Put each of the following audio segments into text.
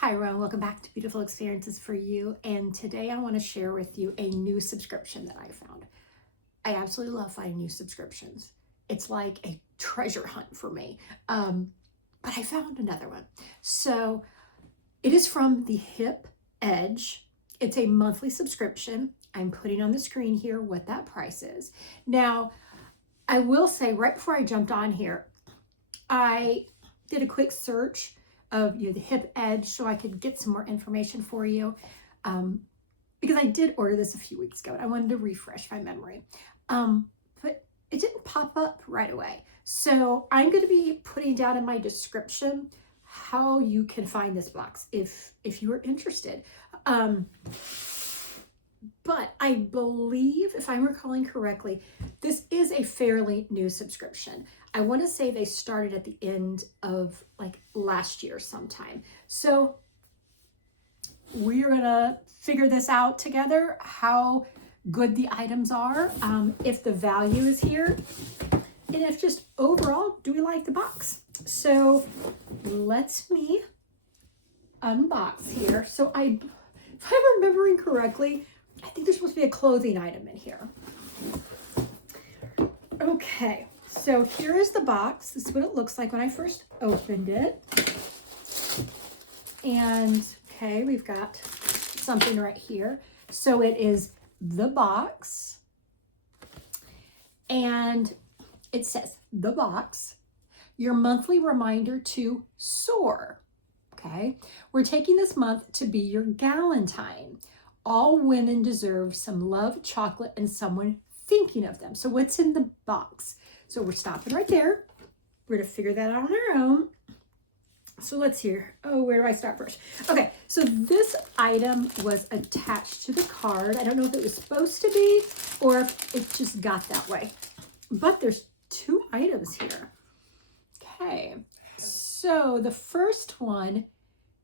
Hi everyone, welcome back to Beautiful Experiences for You. And today I want to share with you a new subscription that I found. I absolutely love finding new subscriptions. It's like a treasure hunt for me. But I found another one. So it is from the Hip Edge. It's a monthly subscription. I'm putting on the screen here what that price is. Now, I will say right before I jumped on here, I did a quick search of the Hip Edge so I could get some more information for you, because I did order this a few weeks ago and I wanted to refresh my memory, but it didn't pop up right away. So I'm going to be putting down in my description how you can find this box if you are interested. But I believe, if I'm recalling correctly, this is a fairly new subscription. I want to say they started at the end of like last year sometime. So we're going to figure this out together, how good the items are, if the value is here, and if just overall, do we like the box? So let me unbox here. So if I'm remembering correctly, I think there's supposed to be a clothing item in here. Okay, so here is the box. This is what it looks like when I first opened it. And okay, we've got something right here. So it is the box. And it says, the box, your monthly reminder to soar. Okay, we're taking this month to be your Galentine. All women deserve some love, chocolate, and someone thinking of them. So what's in the box? So we're stopping right there. We're going to figure that out on our own. So let's hear. Oh, where do I start first? Okay, so this item was attached to the card. I don't know if it was supposed to be or if it just got that way. But there's two items here. Okay, so the first one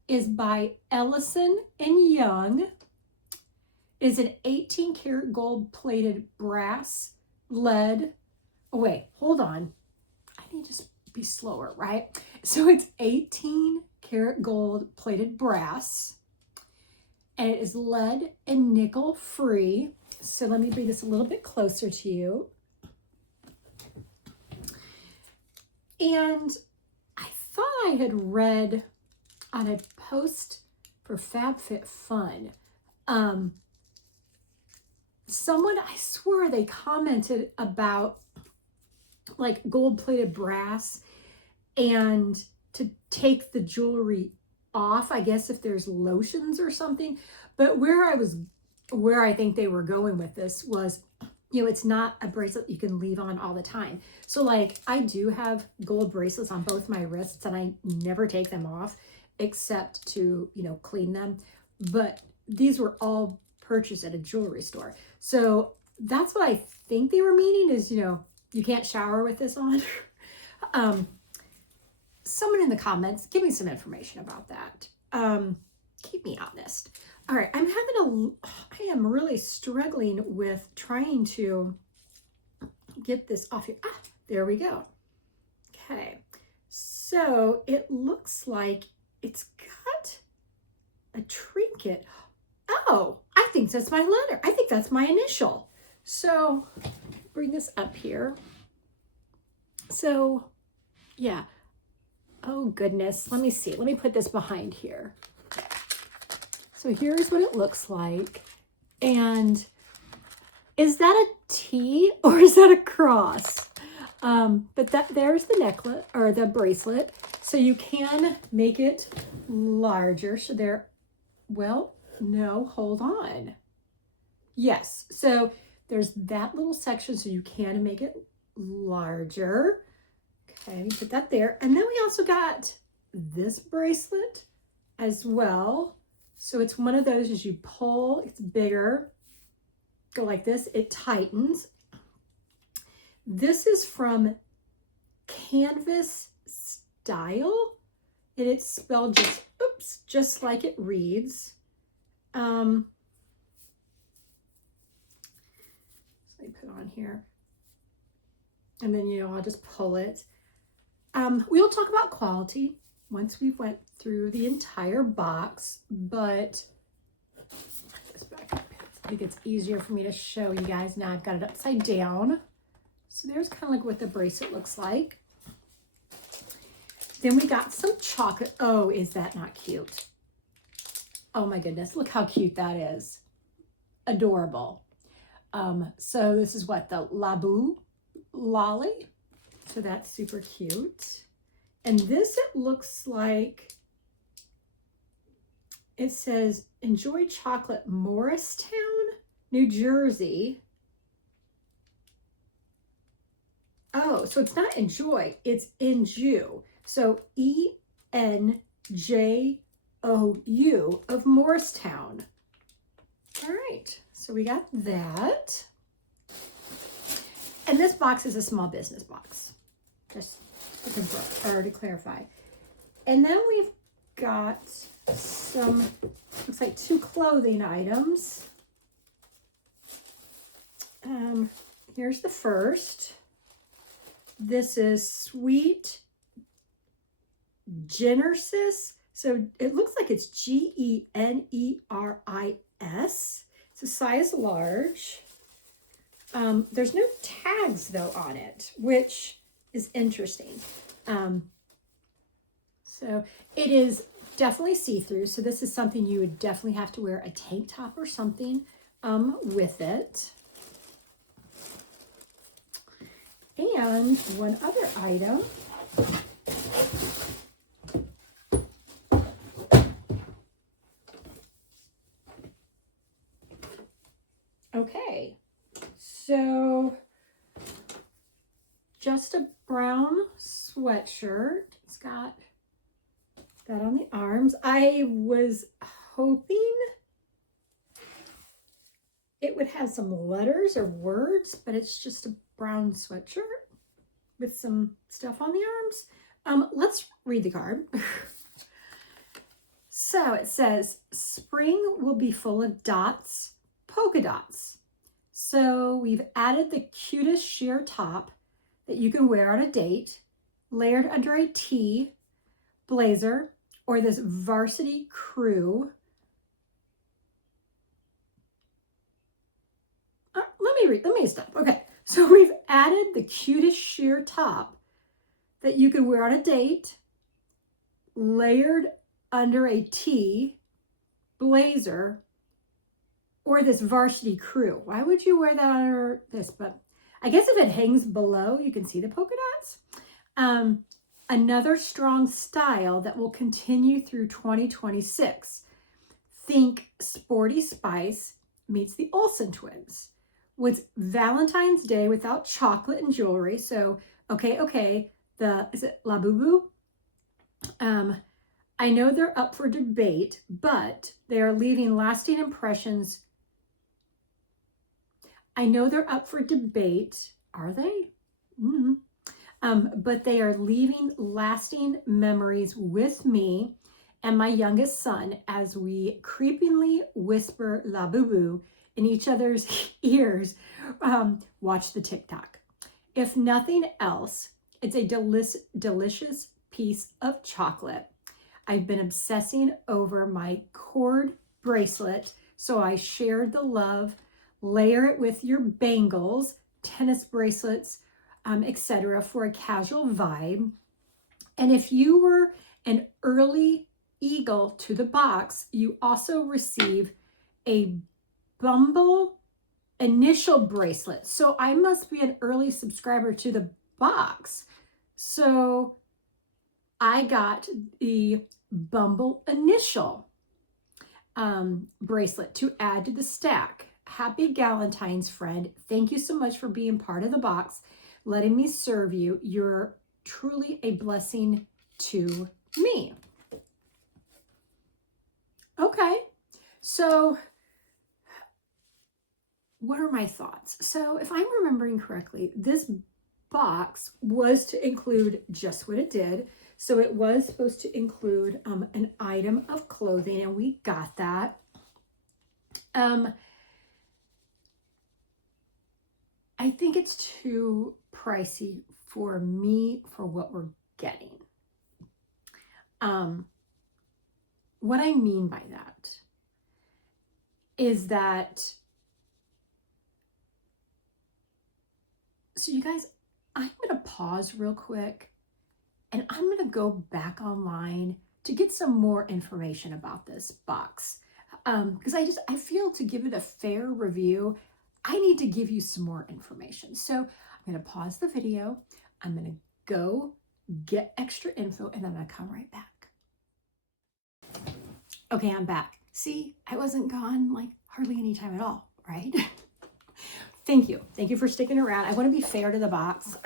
is by Ellison and Young. It is an 18 karat gold plated brass lead. Oh, wait, hold on. I need to be slower, right? So it's 18 karat gold plated brass, and it is lead and nickel free. So let me bring this a little bit closer to you. And I thought I had read on a post for FabFitFun, someone, I swear they commented about like gold-plated brass and to take the jewelry off, I guess if there's lotions or something. But where I think they were going with this was, it's not a bracelet you can leave on all the time. So like I do have gold bracelets on both my wrists and I never take them off except to, clean them. But these were all purchased at a jewelry store. So that's what I think they were meaning is, you can't shower with this on. Someone in the comments, give me some information about that. Keep me honest. All right, I am really struggling with trying to get this off here. Ah, there we go. Okay, so it looks like it's got a trinket. Oh, I think that's my letter. I think that's my initial. So bring this up here. So yeah. Oh goodness. Let me see. Let me put this behind here. So here's what it looks like. And is that a T or is that a cross? But there's the necklace or the bracelet. So you can make it larger. So no, hold on. Yes, so there's that little section, so you can make it larger. Okay, put that there. And then we also got this bracelet as well. So it's one of those, as you pull, it's bigger. Go like this, it tightens. This is from Canvas Style, and it's spelled just like it reads. Let me put on here. And then, I'll just pull it. We'll talk about quality once we've went through the entire box, but I think it's easier for me to show you guys. Now I've got it upside down. So there's kind of like what the bracelet looks like. Then we got some chocolate. Oh, is that not cute? Oh my goodness, look how cute that is. Adorable. So this is what, the Labu Lolly. So that's super cute. And this, it looks like, it says, enjoy chocolate, Morristown, New Jersey. Oh, so it's not enjoy, it's enjou. So ENJOU of Morristown. All right, so we got that. And this box is a small business box, just to confirm, or to clarify. And then we've got some, looks like 2 clothing items. Here's the first. This is Sweet Generis. So it looks like it's Generis. It's a size large. There's no tags though on it, which is interesting. So it is definitely see-through. So this is something you would definitely have to wear a tank top or something with it. And one other item. Okay, so just a brown sweatshirt. It's got that on the arms. I was hoping it would have some letters or words, but it's just a brown sweatshirt with some stuff on the arms. Let's read the card. So it says, spring will be full of dots, polka dots. So we've added the cutest sheer top that you can wear on a date, layered under a tee, blazer, or this varsity crew. Let me stop. Okay, so we've added the cutest sheer top that you can wear on a date, layered under a tee, blazer, or this varsity crew. Why would you wear that under this? But I guess if it hangs below, you can see the polka dots. Another strong style that will continue through 2026. Think Sporty Spice meets the Olsen twins. What's Valentine's Day without chocolate and jewelry? So, okay, is it La Boo Boo? I know they're up for debate, but they are leaving lasting impressions. I know they're up for debate. Are they? But they are leaving lasting memories with me and my youngest son as we creepingly whisper La Boo Boo in each other's ears. Watch the TikTok. If nothing else, it's a delicious piece of chocolate. I've been obsessing over my cord bracelet, so I shared the love. Layer it with your bangles, tennis bracelets, etc. for a casual vibe. And if you were an early eagle to the box, you also receive a Bumble initial bracelet. So I must be an early subscriber to the box. So I got the Bumble initial bracelet to add to the stack. Happy Galentine's, friend. Thank you so much for being part of the box, letting me serve you. You're truly a blessing to me. Okay, so what are my thoughts? So if I'm remembering correctly, this box was to include just what it did. So it was supposed to include an item of clothing, and we got that. I think it's too pricey for me for what we're getting. what I mean by that is that, so you guys, I'm going to pause real quick and I'm going to go back online to get some more information about this box. Because I feel to give it a fair review, I need to give you some more information. So I'm going to pause the video. I'm going to go get extra info and then I'm going to come right back. Okay, I'm back. See, I wasn't gone like hardly any time at all, right? Thank you. Thank you for sticking around. I want to be fair to the box.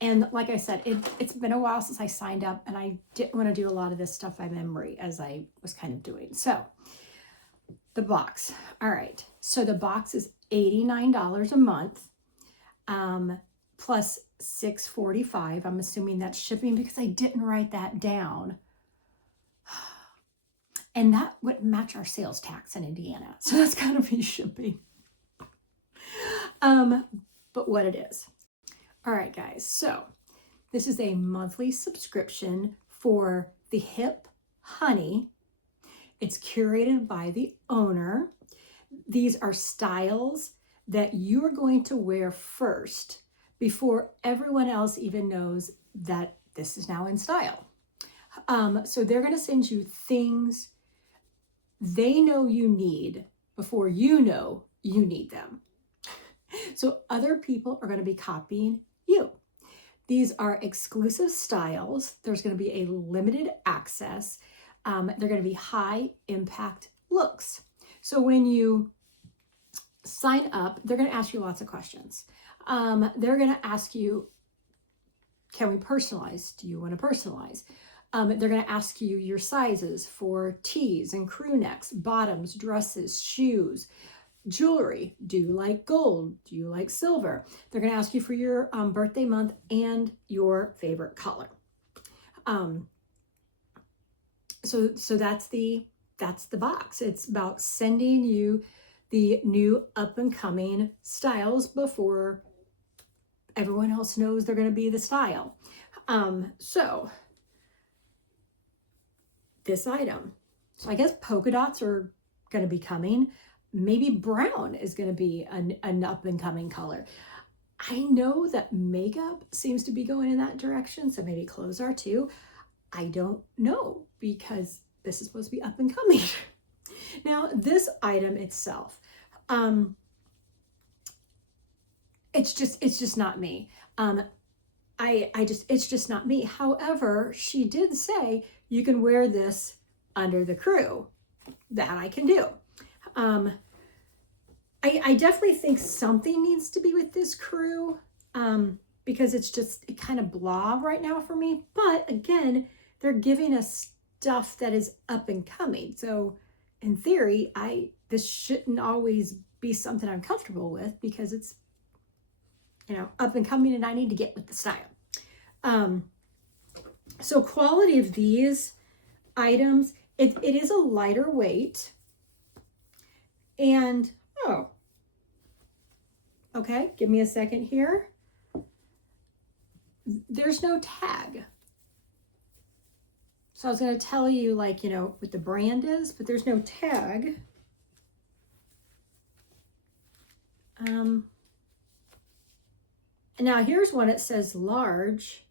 And like I said, it's been a while since I signed up and I didn't want to do a lot of this stuff by memory as I was kind of doing. So the box. All right. So the box is $89 a month, plus $6.45. I'm assuming that's shipping because I didn't write that down. And that would match our sales tax in Indiana. So that's gotta be shipping. But what it is. All right, guys. So this is a monthly subscription for the Hip Honey. It's curated by the owner. These are styles that you are going to wear first before everyone else even knows that this is now in style. So they're going to send you things they know you need before you know you need them. So other people are going to be copying you. These are exclusive styles. There's going to be a limited access. They're going to be high impact looks. So when you sign up, they're going to ask you lots of questions. They're going to ask you, can we personalize? Do you want to personalize? They're going to ask you your sizes for tees and crew necks, bottoms, dresses, shoes, jewelry. Do you like gold? Do you like silver? They're going to ask you for your birthday month and your favorite color. So that's the box. It's about sending you the new up and coming styles before everyone else knows they're going to be the style. So this item. So I guess polka dots are going to be coming. Maybe brown is going to be an up and coming color. I know that makeup seems to be going in that direction, so maybe clothes are too. I don't know because this is supposed to be up and coming. Now, this item itself, it's just not me. It's just not me. However, she did say you can wear this under the crew. That I can do. I definitely think something needs to be with this crew because it's kind of blah right now for me. But again, they're giving us stuff that is up and coming. So in theory, this shouldn't always be something I'm comfortable with because it's, up and coming and I need to get with the style. So quality of these items, it is a lighter weight. And, okay, give me a second here. There's no tag. So I was going to tell you, what the brand is, but there's no tag. And now here's one. It says large.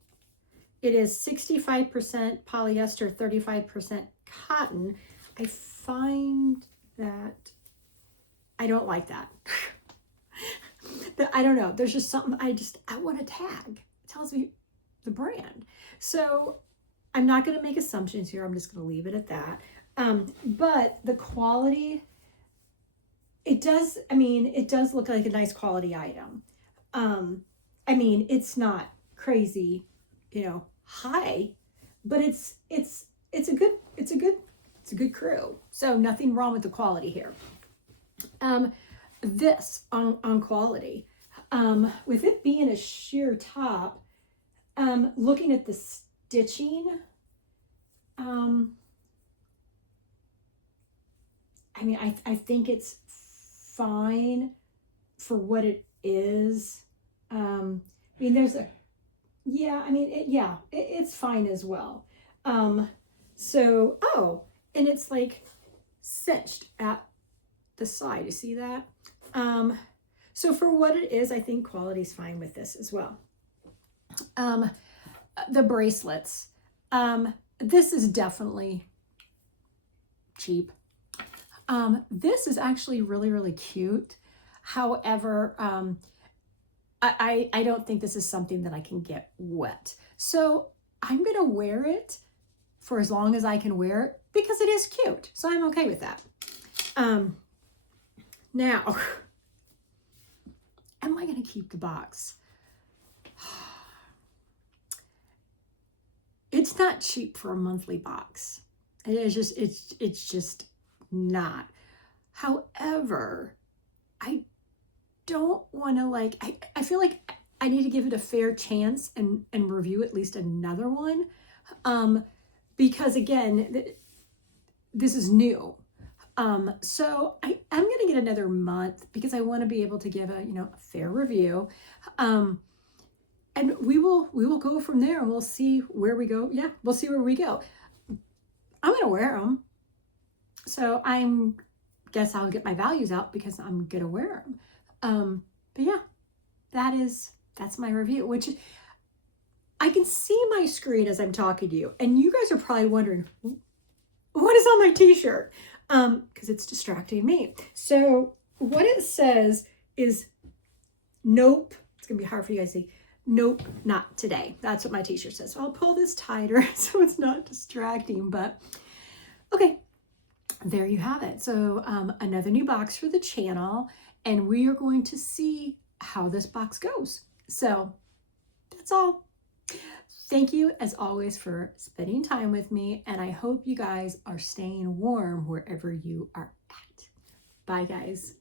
It is 65% polyester, 35% cotton. I find that I don't like that. I don't know. There's just something I want a tag. It tells me the brand. So I'm not going to make assumptions here. I'm just going to leave it at that. But the quality, it does look like a nice quality item. It's not crazy, high, but it's a good crew. So nothing wrong with the quality here. This on quality, with it being a sheer top, looking at the stitching, I think it's fine for what it is. It's fine as well. and it's like cinched at the side. You see that? So for what it is, I think quality's fine with this as well. The bracelets. This is definitely cheap. This is actually really, really cute. However, I don't think this is something that I can get wet. So I'm going to wear it for as long as I can wear it because it is cute. So I'm okay with that. Now, am I going to keep the box? It's not cheap for a monthly box. It is just, it's just not. However, I don't want to like, I feel like I need to give it a fair chance and review at least another one. Because again, this is new. So I'm going to get another month because I want to be able to give a, a fair review. And we will go from there and we'll see where we go. Yeah, we'll see where we go. I'm going to wear them. So guess I'll get my values out because I'm going to wear them. But yeah, that's my review, which I can see my screen as I'm talking to you. And you guys are probably wondering, what is on my t-shirt? Because it's distracting me. So what it says is, nope. It's going to be hard for you guys to see. Nope, not today. That's what my t-shirt says. So I'll pull this tighter so it's not distracting, but okay, there you have it. So another new box for the channel, and we are going to see how this box goes. So that's all. Thank you as always for spending time with me, and I hope you guys are staying warm wherever you are at. Bye guys.